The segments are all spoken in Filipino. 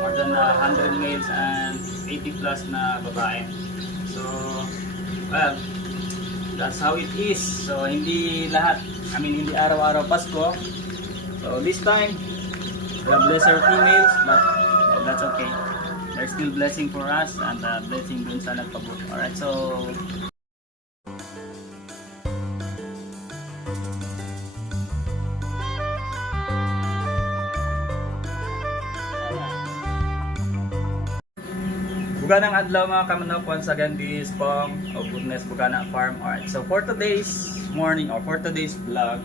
more than 100 males and 80 plus na babae. So, well, that's how it is. So, hindi lahat, hindi araw-araw Pasko. So, this time, God bless our females, but that's okay. There's still blessing for us and blessing dun sa nagpabot. Alright, so Buganang adlaw mga kamanok, once again this pong Goodness Bugana Farm. Alright, so for today's morning or for today's vlog,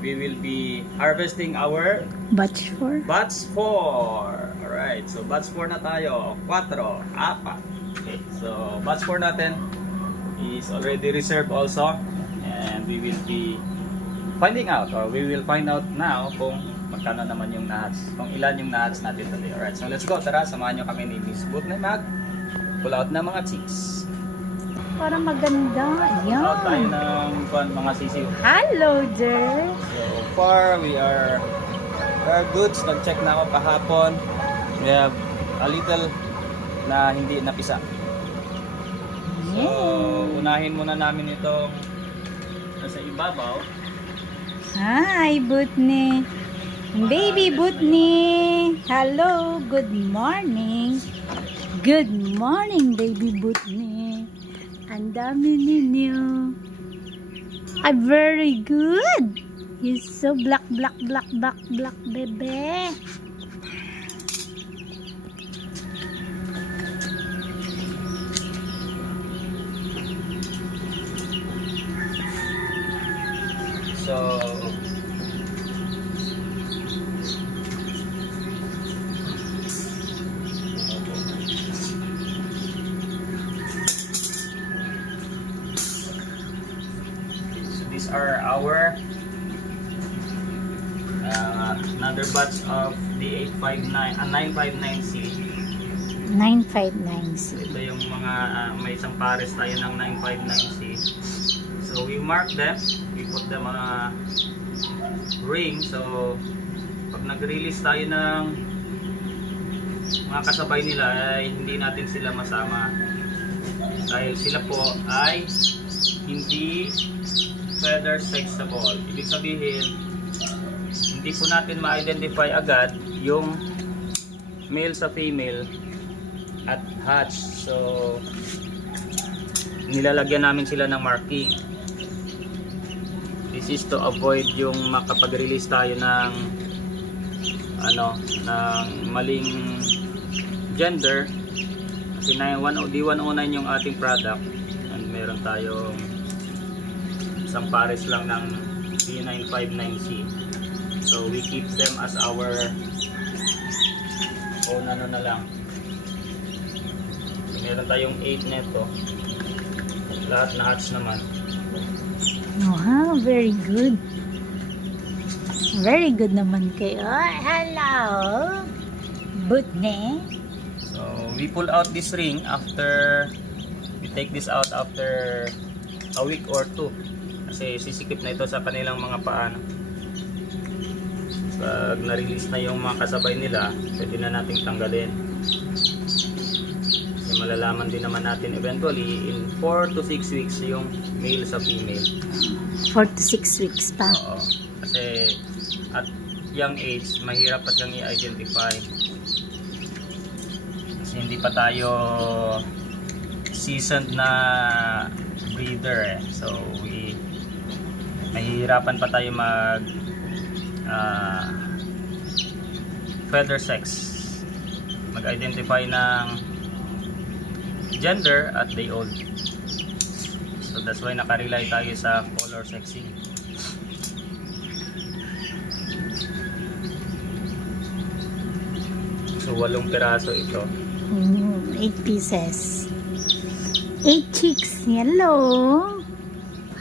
we will be harvesting our Batch 4. batch 4. Alright, so batch 4 na tayo. 4, 4. Okay, so batch 4 natin is already reserved also. And we will be finding out, or we will find out now kung magkano naman yung nahats, kung ilan yung nahats natin today. Alright, so let's go. Tara, samahan nyo kami ni Miss Boot na mag-pull out na mga chicks. Parang maganda. Pull out tayo Yan. ng mga sisiw. Hello there. So far, we are good. Nag-check na ako kahapon. We have a little na hindi napisa. So, unahin muna namin itong nasa ibabaw. Hi, Butney. Baby Butney. Hello. Good morning. Good morning, baby Butney. Ang dami ninyo. Very good. He's so black, bebe. So, these are our another batch of the 959C. 959C. Ito yung mga may isang pares tayo ng 959C. So we mark them, we put them on a ring. So pag nag-release tayo ng mga kasabay nila ay hindi natin sila masama dahil sila po ay hindi feather sexable. Ibig sabihin, hindi po natin ma-identify agad yung male sa female at hatch. So nilalagyan namin sila ng marking. This is to avoid yung makapag-release tayo ng ng maling gender. Kasi D109 yung ating product and meron tayong isang pares lang ng D959C. So we keep them as our own na lang. So, meron tayong 8 neto. Lahat na hatch naman. Wow, very good. Very good naman kayo. Hello, Butney. So we pull out this ring after, we take this out after a week or 2 kasi sisikip na ito sa kanilang mga paa. Pag na-release na yung mga kasabay nila, pwede na nating tanggalin kasi malalaman din naman natin eventually in 4 to 6 weeks yung male sa female. 4 to 6 weeks pa. Oo, kasi at young age mahirap pa siyang i-identify kasi hindi pa tayo seasoned na breeder so mahihirapan pa tayo mag feather sex, mag-identify ng gender at day old. So that's why nakarely tayo sa color sexing. So 8 piraso ito. 8 pieces. 8 chicks. Hello.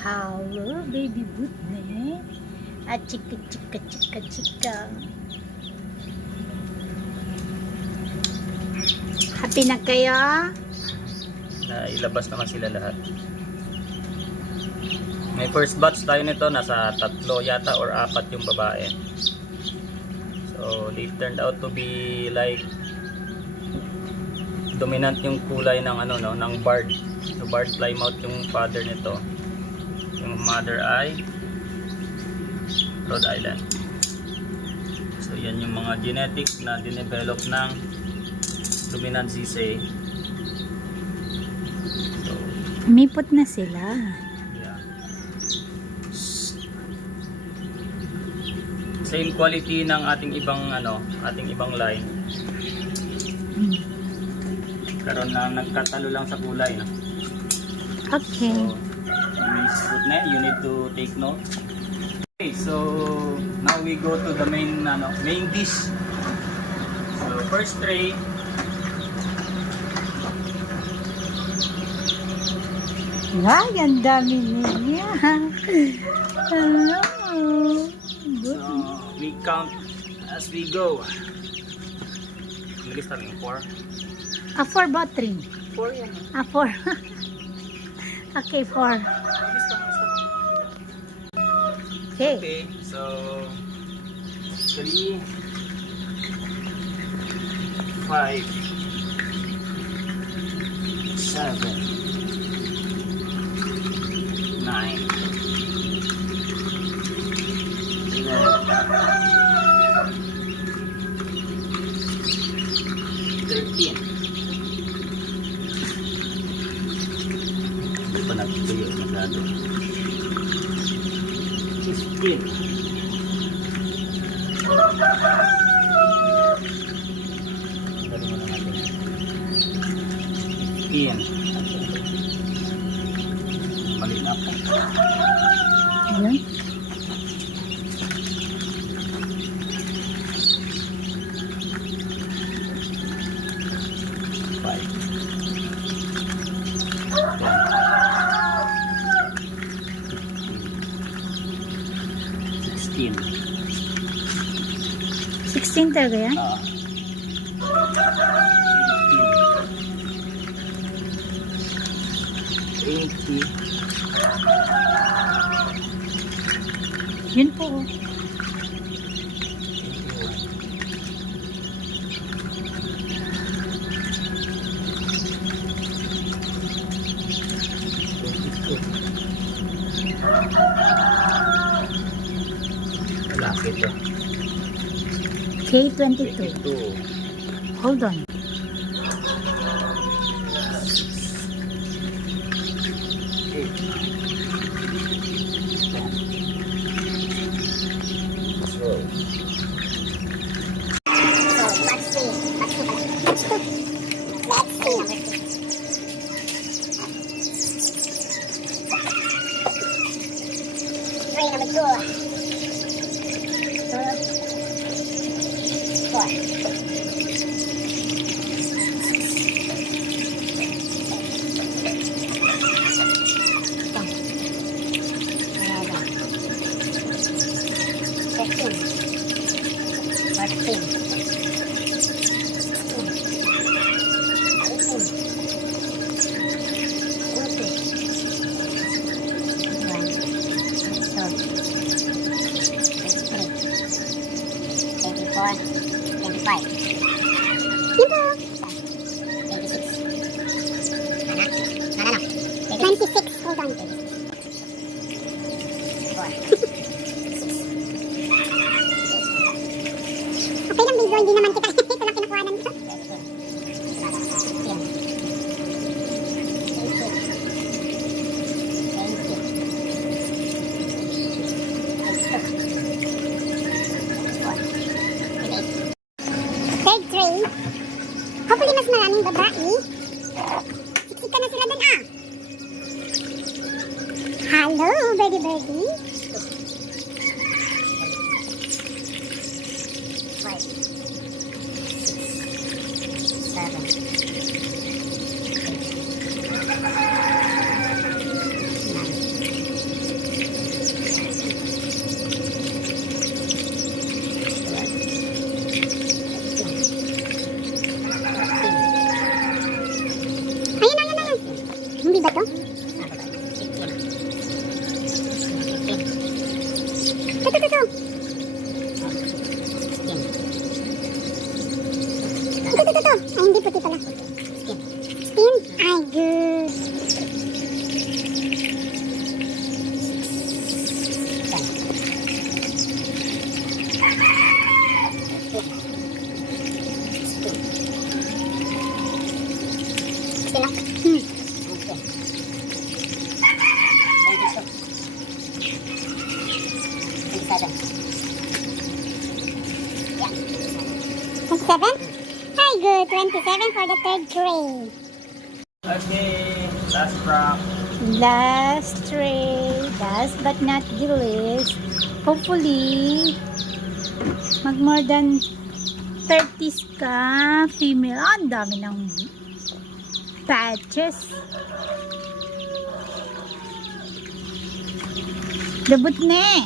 Hello, baby Butney. At chika. Happy na kayo? Na ilabas naman sila lahat. May first batch tayo nito, nasa 3 yata or 4 yung babae. So So they turned out to be like dominant yung kulay ng ano no, ng barred. So barred plymouth yung father nito. Yung mother ay Rhode Island. So yan yung mga genetics na dinevelop ng dominant sisay. So Umipot na sila. yeah. Same quality ng ating ibang ano, ating ibang line. Karon na nagkatalo lang sa kulay, no? Okay. So, Miss Rudne, you need to take note. Okay, so now we go to the main main dish. So first tray, Wow, ang dami niya. Hello. so we count as we go. Bilis namin 4. 4 ba 3? 4 yan. 4. Okay, 4. Bilis namin. Okay. Okay, so 3, 5, 7, 9, 13. Hindi pa nagtutuyo masyado. 15. Galing mo na natin. 15. Mali na po. Ayan. Sixteen. 16 talaga yan? 80. Yun po. Oh. 22. Malaki to. K22. 22. Hold on. Hindi naman kita ito lang kinukuhanan ko. Third tray. Hopefully mas maraming babae. Siksik ka na sila dun ah. Hello, birdie birdie. 5, 7, 8, 9. Hindi ba to? Ito. ito. Ay, hindi puti pala. 16. Ay, good. Seven? Hi, good. 27 for the third grade. Okay, last prop. Last tray, last but not the least. Hopefully, mag more than 30s ka, female. Ah, ang dami ng patches. Dabot na eh.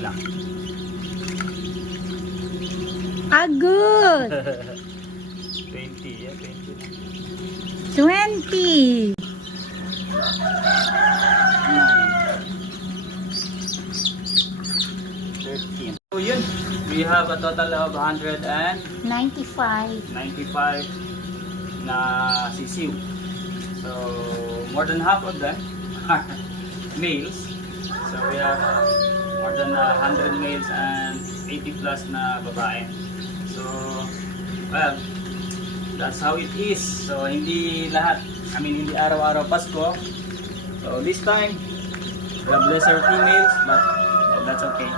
Lang. Ah, good. 20, yeah, 20 lang. 20. 13. So yun, we have a total of 195 95. na sisiw. So more than half of them are males. So we have more than 100 males and 80 plus na babae. So well, that's how it is. So hindi lahat, hindi araw-araw Pasko. So this time we have lesser females, but that's okay.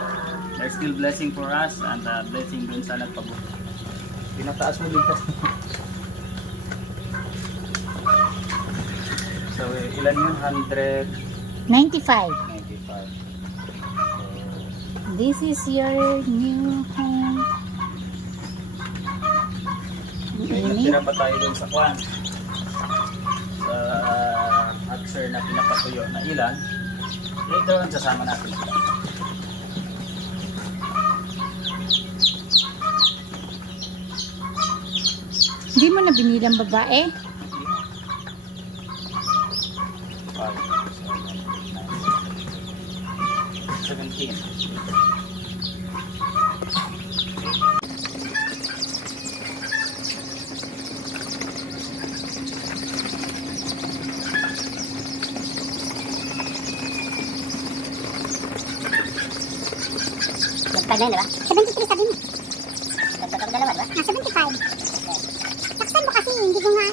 They're still blessing for us and blessing dun sa nagpabuo. Pinataas mo din kasi. So ilan yun? 95. 195. This is your new home. May Init. natira pa tayo dun sa kwan. Sa hatcher na pinapatuyo na ilan. Ito ang sasama natin sila. Hindi mo na binilang babae? 17. Nagtagal na ba? 73 sabi mo. Nagtagal dalawa ba? 75. Taksan mo kasi, hindi ko nga.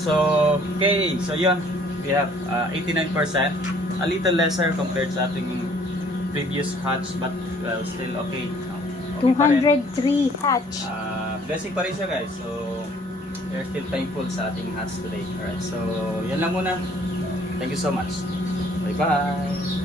So, okay. So, yun. We have 89%. A little lesser compared sa ating previous hatch, but well, still okay. Okay pa rin. 203 hatch. Blessing pa rin siya, guys. So, we're still thankful sa ating hatch today. Alright, so, yan lang muna. Thank you so much. Bye-bye.